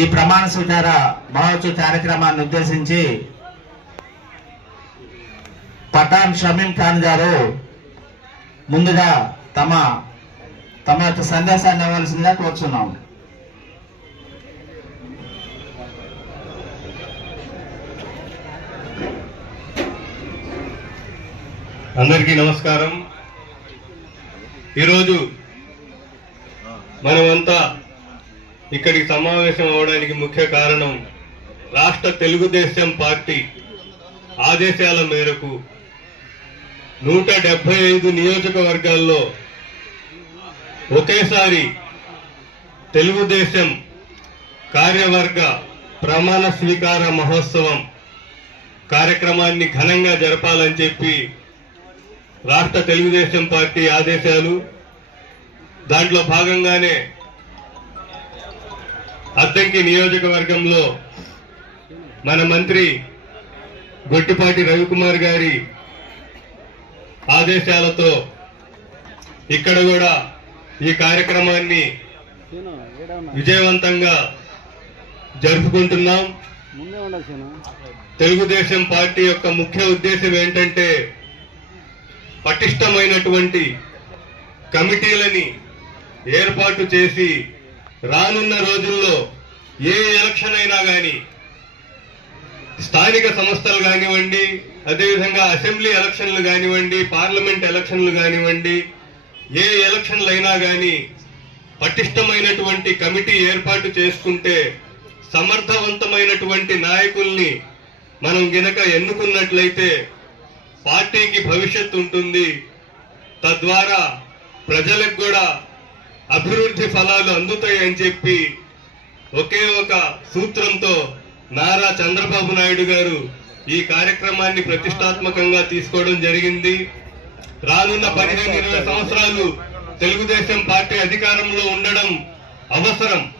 ఈ ప్రమాణ స్వీకార మహోత్సవ కార్యక్రమాన్ని ఉద్దేశించి పఠాన్ షమీం ఖాన్ గారు ముందుగా తమ తమ యొక్క సందేశాన్ని ఇవ్వవలసిందిగా కోరుచున్నాం. అందరికీ నమస్కారం. ఈరోజు మనమంతా ఇక్కడికి సమావేశం అవడానికి ముఖ్య కారణం రాష్ట్ర తెలుగుదేశం పార్టీ ఆదేశాల మేరకు నూట డెబ్బై ఐదు నియోజకవర్గాల్లో ఒకేసారి తెలుగుదేశం కార్యవర్గ ప్రమాణ స్వీకార మహోత్సవం కార్యక్రమాన్ని ఘనంగా జరపాలని చెప్పి రాష్ట్ర తెలుగుదేశం పార్టీ ఆదేశాలు. దాంట్లో భాగంగానే అద్దంకి నియోజకవర్గంలో మన మంత్రి గొట్టిపాటి రవికుమార్ గారి ఆదేశాలతో ఇక్కడ కూడా ఈ కార్యక్రమాన్ని విజయవంతంగా జరుపుకుంటున్నాం. తెలుగుదేశం పార్టీ యొక్క ముఖ్య ఉద్దేశం ఏంటంటే పటిష్టమైనటువంటి కమిటీలని ఏర్పాటు చేసి రానున్న రోజుల్లో ఏ ఎలక్షన్ అయినా కానీ స్థానిక సంస్థలు కానివ్వండి అదేవిధంగా అసెంబ్లీ ఎలక్షన్లు కానివ్వండి పార్లమెంట్ ఎలక్షన్లు కానివ్వండి ఏ ఎలక్షన్లు అయినా కానీ పటిష్టమైనటువంటి కమిటీ ఏర్పాటు చేసుకుంటే సమర్థవంతమైనటువంటి నాయకుల్ని మనం గినక ఎన్నుకున్నట్లయితే పార్టీకి భవిష్యత్తు ఉంటుంది. తద్వారా ప్రజలకు కూడా అభివృద్ధి ఫలాలు అందుతాయని చెప్పి ఒకే ఒక సూత్రంతో నారా చంద్రబాబు నాయుడు గారు ఈ కార్యక్రమాన్ని ప్రతిష్టాత్మకంగా తీసుకోవడం జరిగింది. రానున్న పదిహేను ఇరవై సంవత్సరాలు తెలుగుదేశం పార్టీ అధికారంలో ఉండడం అవసరం.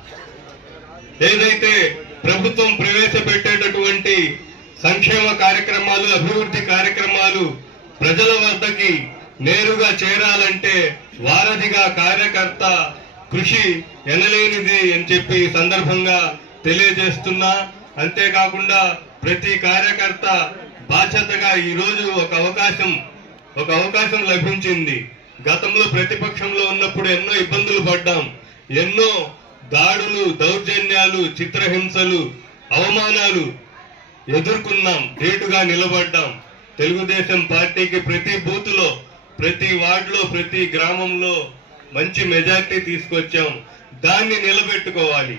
ఏదైతే ప్రభుత్వం ప్రవేశపెట్టేటటువంటి సంక్షేమ కార్యక్రమాలు అభివృద్ధి కార్యక్రమాలు ప్రజల వద్దకి నేరుగా చేరాలంటే వారధిగా కార్యకర్త కృషి ఎనలేనిది అని చెప్పి సందర్భంగా తెలియజేస్తున్నా. అంతేకాకుండా ప్రతి కార్యకర్త బాధ్యతగా ఈ రోజు ఒక అవకాశం ఒక అవకాశం లభించింది. గతంలో ప్రతిపక్షంలో ఉన్నప్పుడు ఎన్నో ఇబ్బందులు పడ్డాం. ఎన్నో దాడులు దౌర్జన్యాలు చిత్రహింసలు అవమానాలు ఎదుర్కొన్నాం. ధీటుగా నిలబడ్డాం. తెలుగుదేశం పార్టీకి ప్రతి బూత్లో ప్రతి వార్డులో ప్రతి గ్రామంలో మంచి మెజార్టీ తీసుకొచ్చాం. దాన్ని నిలబెట్టుకోవాలి.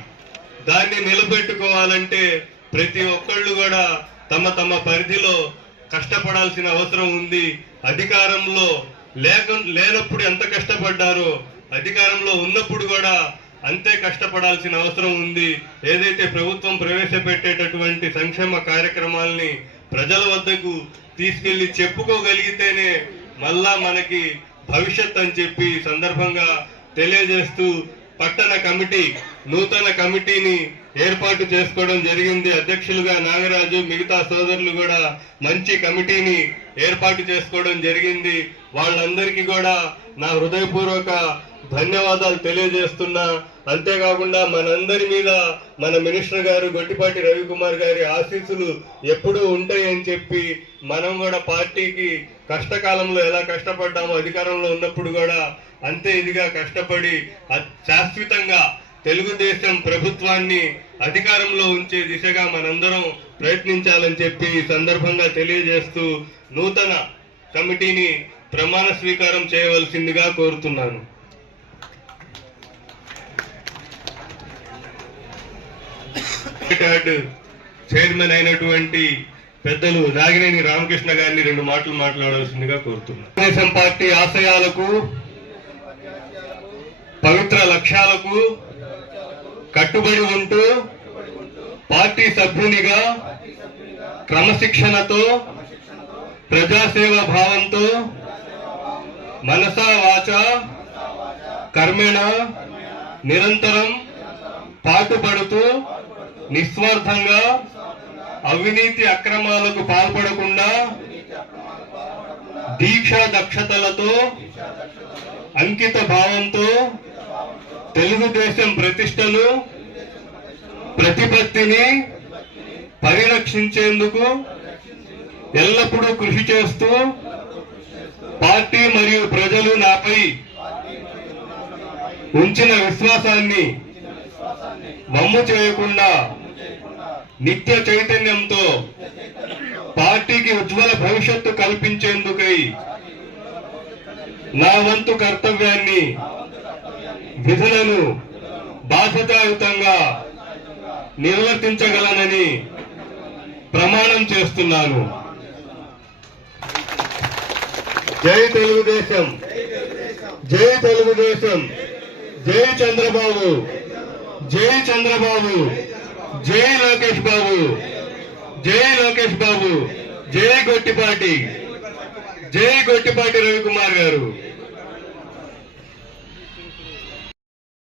దాన్ని నిలబెట్టుకోవాలంటే ప్రతి ఒక్కళ్ళు కూడా తమ తమ పరిధిలో కష్టపడాల్సిన అవసరం ఉంది. అధికారంలో లేక లేనప్పుడు ఎంత కష్టపడ్డారో అధికారంలో ఉన్నప్పుడు కూడా అంతే కష్టపడాల్సిన అవసరం ఉంది. ఏదైతే ప్రభుత్వం ప్రవేశపెట్టేటటువంటి సంక్షేమ కార్యక్రమాల్ని ప్రజల వద్దకు తీసుకెళ్ళి చెప్పుకోగలిగితేనే మళ్ళా మనకి భవిష్యత్ అని చెప్పి సందర్భంగా తెలియజేస్తూ పట్టణ కమిటీ నూతన కమిటీని ఏర్పాటు చేసుకోవడం జరిగింది. అధ్యక్షులుగా నాగరాజు మిగతా సోదరులు కూడా మంచి కమిటీని ఏర్పాటు చేసుకోవడం జరిగింది. వాళ్ళందరికీ కూడా నా హృదయపూర్వక ధన్యవాదాలు తెలియజేస్తున్నా. అంతేకాకుండా మనందరి మీద మన మినిస్టర్ గారు గొట్టిపాటి రవికుమార్ గారి ఆశీస్సులు ఎప్పుడూ ఉంటాయని చెప్పి మనం కూడా పార్టీకి కష్టకాలంలో ఎలా కష్టపడ్డామో అధికారంలో ఉన్నప్పుడు కూడా అంతే ఇదిగా కష్టపడి శాశ్వతంగా తెలుగుదేశం ప్రభుత్వాన్ని అధికారంలో ఉంచే దిశగా మనందరం ప్రయత్నించాలని చెప్పి ఈ సందర్భంగా తెలియజేస్తూ నూతన కమిటీని ప్రమాణ స్వీకారం చేయవలసిందిగా కోరుతున్నాను. చైర్మన్ అయినటువంటి పెద్దలు నాగినేని రామకృష్ణ గారిని రెండు మాటలు మాట్లాడవలసిందిగా కోరుతున్నాను. తెలుగుదేశం పార్టీ ఆశయాలకు పవిత్ర లక్ష్యాలకు కట్టుబడి ఉంటూ పార్టీ సభ్యునిగా క్రమశిక్షణతో ప్రజాసేవ భావంతో మనసా వాచ కర్మేణ నిరంతరం పాటుపడుతూ నిస్వార్థంగా అవినీతి అక్రమాలకు పాల్పడకుండా దీక్ష దక్షతలతో అంకిత భావంతో తెలుగుదేశం ప్రతిష్టను ప్రతిపత్తిని పరిరక్షించేందుకు ఎల్లప్పుడూ కృషి చేస్తూ పార్టీ మరియు ప్రజలు నాపై ఉంచిన విశ్వాసాన్ని మమ్ము చేయకుండా నిత్య చైతన్యంతో పార్టీకి ఉజ్వల భవిష్యత్తు కల్పించేందుకై నా వంతు కర్తవ్యాన్ని విధులను బాధ్యతాయుతంగా నిర్వర్తించగలనని ప్రమాణం చేస్తున్నాను. జై తెలుగుదేశం. జై తెలుగుదేశం. జై చంద్రబాబు. జై చంద్రబాబు జై లోకేష్ బాబు జై లోకేష్ బాబు జై గొట్టిపాటి జై గొట్టిపాటి రవికుమార్ గారు.